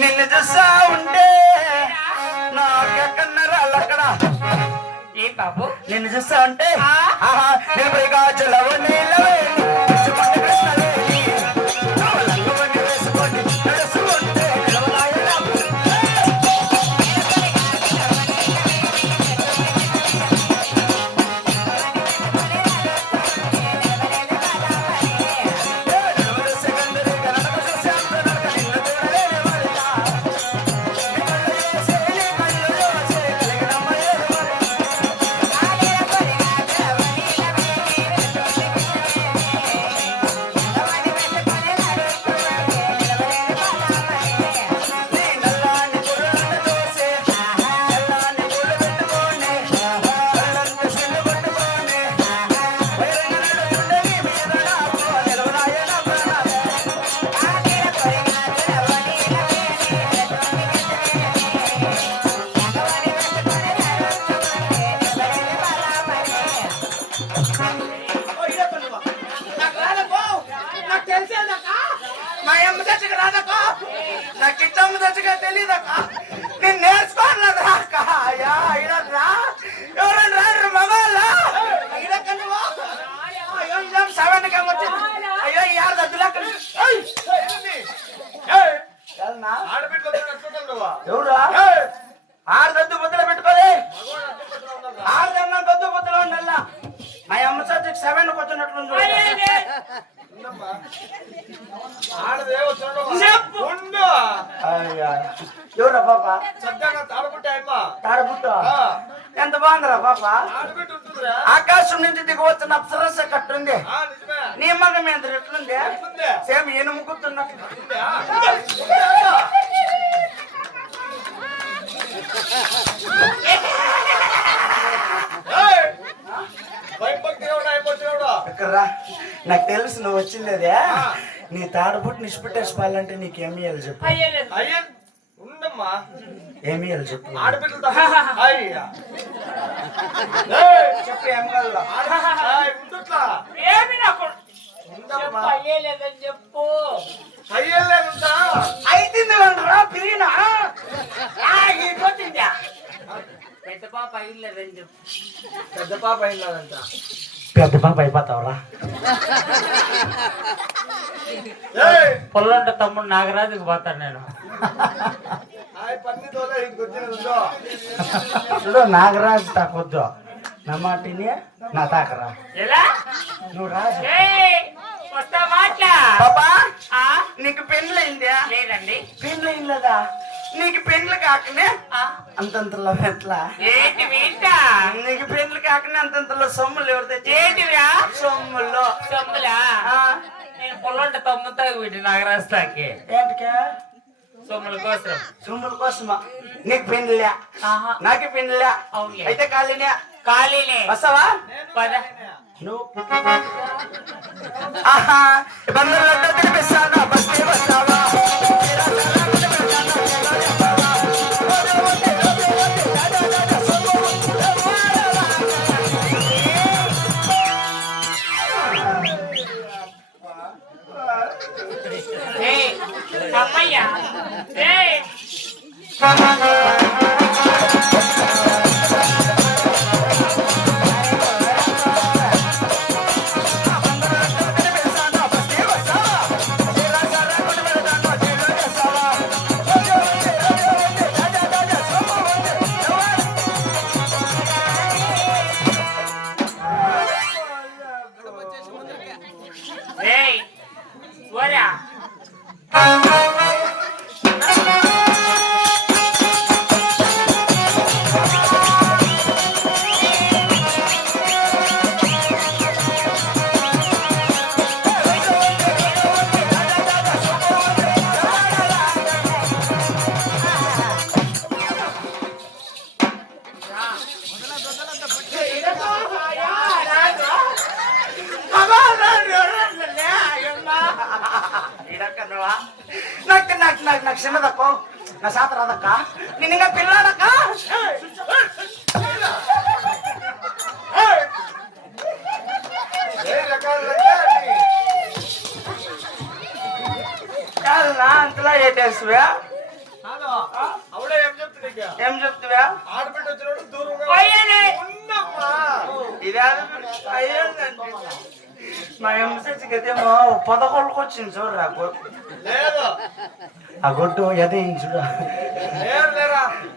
నిన్ను చూసా ఉంటే నాకెక్కన్నారు అక్కడ ఏ బాబు నిన్ను చూస్తా ఉంటే నేను పైగా చెలవు నీళ్ళవే వేసుకోండి నడుచుకుంటే నాకు ఇచ్చమ్మ దచ్చగా తెలియదక్క నేను నేర్చుకోలేదు అక్క అయ్యా ఇడరా ఎవరైనా రారు మగవాళ్ళ అయ్యో 7 కి వచ్చింది అయ్యో యారు దద్దులా ఎవరా 6 దద్దు బుద్ధలు పెట్టుకోలే 6 దన్నా దద్దు బుద్ధలో ఉండాల మా అమ్మ చచ్చికి 7 కి వచ్చినట్లు ఎవరా పాప తాడబుట్ట ఎంత బాగుందిరా పాప ఆకాశం నుంచి దిగి వచ్చిన అప్సరస కట్టుంది నీ మగ మీద ఎట్లుంది సేమ్ ఏనుగు గుర్తున్నట్టు నాకు తెలుసు నువ్వు వచ్చిందేదే నీ తాడబుట్టు నిష్పెట్టేసుకోవాలంటే నీకు ఏమి ఇవ్వాలి చెప్పు ఏమి ఇవ్వాలి చెప్పు చెప్పు ఏం చెప్పు అయితుంది రా పిరిగినా పెద్ద పాప అయ్యలేదని చెప్పు పెద్ద పాప అయిందంట పెద్ద పాప అయిపోతావురా పొల్లంట తమ్ముడు నాగరాజుకి పోతాను నేను చూడు నాగరాజు తాకొద్దు నా మాటిని నా తాకరా నువ్వు రాజు పాపా నీకు పెళ్ళయిందా లేదండి పెళ్ళయిందా నీకు పెండ్లు కాకనే అంతంతలో ఎట్లా నీకు పెండ్లు కాకనే అంతంతలో సొమ్ములు ఎవరితే సొమ్ముల్లో సొమ్ములా నేను పొల్లంట తమ్ముతా వీటి నాగరాజుకి ఏంటికే సొమ్ముల కోసమా నీకు పెండ్లే నాకు పెండ్లే అయితే ఖాళీనే వస్తావా పద నువ్వు బంగారు తినిపిస్తాను బస్తే వస్తావా ఏయ్, అమ్మయ్యా. ఏయ్. ఏయ్, ఓరా. నాకు చిన్నదక్క నా శాత రాదక్క నేను ఇంకా పిల్లాడక్క కాదునా అంతలా ఏటేస్తువా ఏం చెప్తువా ఇది మా ఎంసెచ్కి ఏమో 11కి వచ్చింది చూడు నాకు ఆ గొడ్డు ఎదే చూడు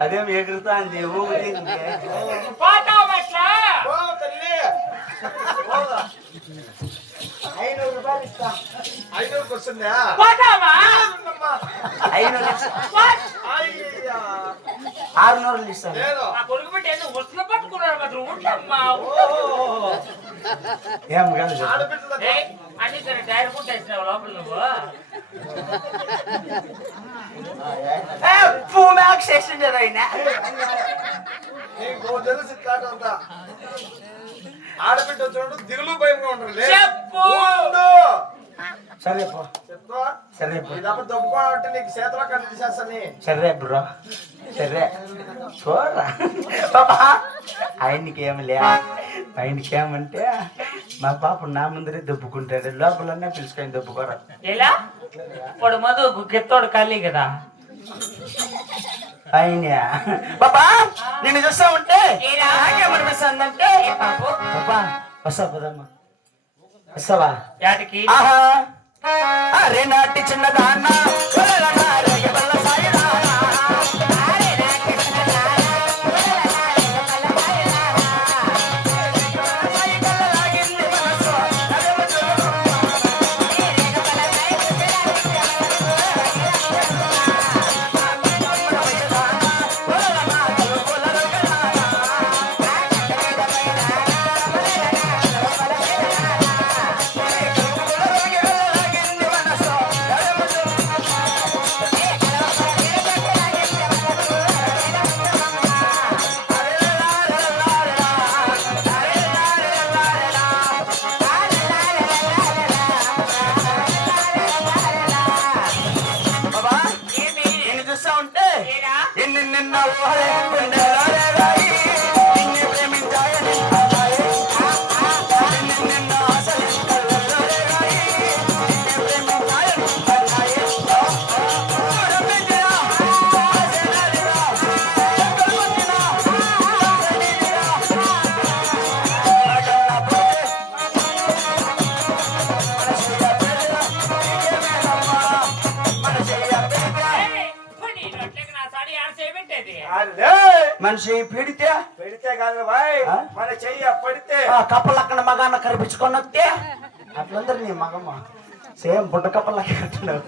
అదేం ఎగురుతా అంది ఊగుతుంది ₹500 ఇస్తా 500 వస్తుందా 600 ఇస్తాను ఏం కాదు అని సరే టైర్ ఫుడ్ వేసినావు లోపల నువ్వు పూమాక్ చేసింది అయినా నీకు తెలుసు అంతా ఆడబిడ్డ వచ్చినప్పుడు దిగులు భయంగా ఉంటారు చెప్పు సరే పో చెప్తా సరే పో ఇదప్పుడు దొబ్బుకోవాలంటే నీకు చేతిలో కనిపిస్తాని సరే బ్రో సరే చూడరా పాపా ఆయనకి ఏమంటే మా పాప నా ముందరే దొబ్బుకుంటాడు లోపలన్నా పిలుచుకొని దొబ్బుకోరా ఎలా ఇప్పుడు మధు గిత్తోడు ఖాళీ కదా ఆయన పాపా నేను చూస్తా ఉంటే నాకేమనిపిస్తుందంటే పాపా వస్తా పోదమ్మా వస్తావా యాటికి ఆహా అరే నాటి చిన్నదాన్న మనిషి పీడితే కాదు బాయ్ మన చెయ్యి పడితే కప్పలక్కన మగాన్న కనిపించుకొని వస్తే అట్లందరూ నీ మగమ్మ సేమ్ బుడ్డ కప్పలక్క కట్టినావు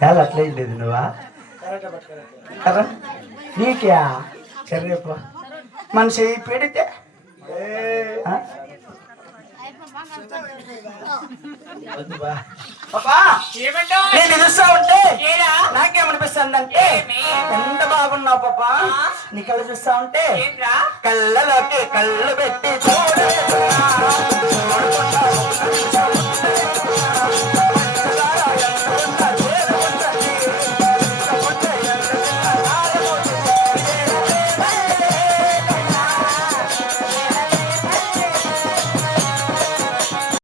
చాలా అట్లా లేదు నువ్వా కదా నీకే సరేపో మనిషి పీడితే నేను చూస్తా ఉంటే నాకేమనిపిస్తుందంటే ఎంత బాగున్నావు పాపా నీ కళ్ళు చూస్తా ఉంటే కళ్ళలోకి కళ్ళు పెట్టి చూడ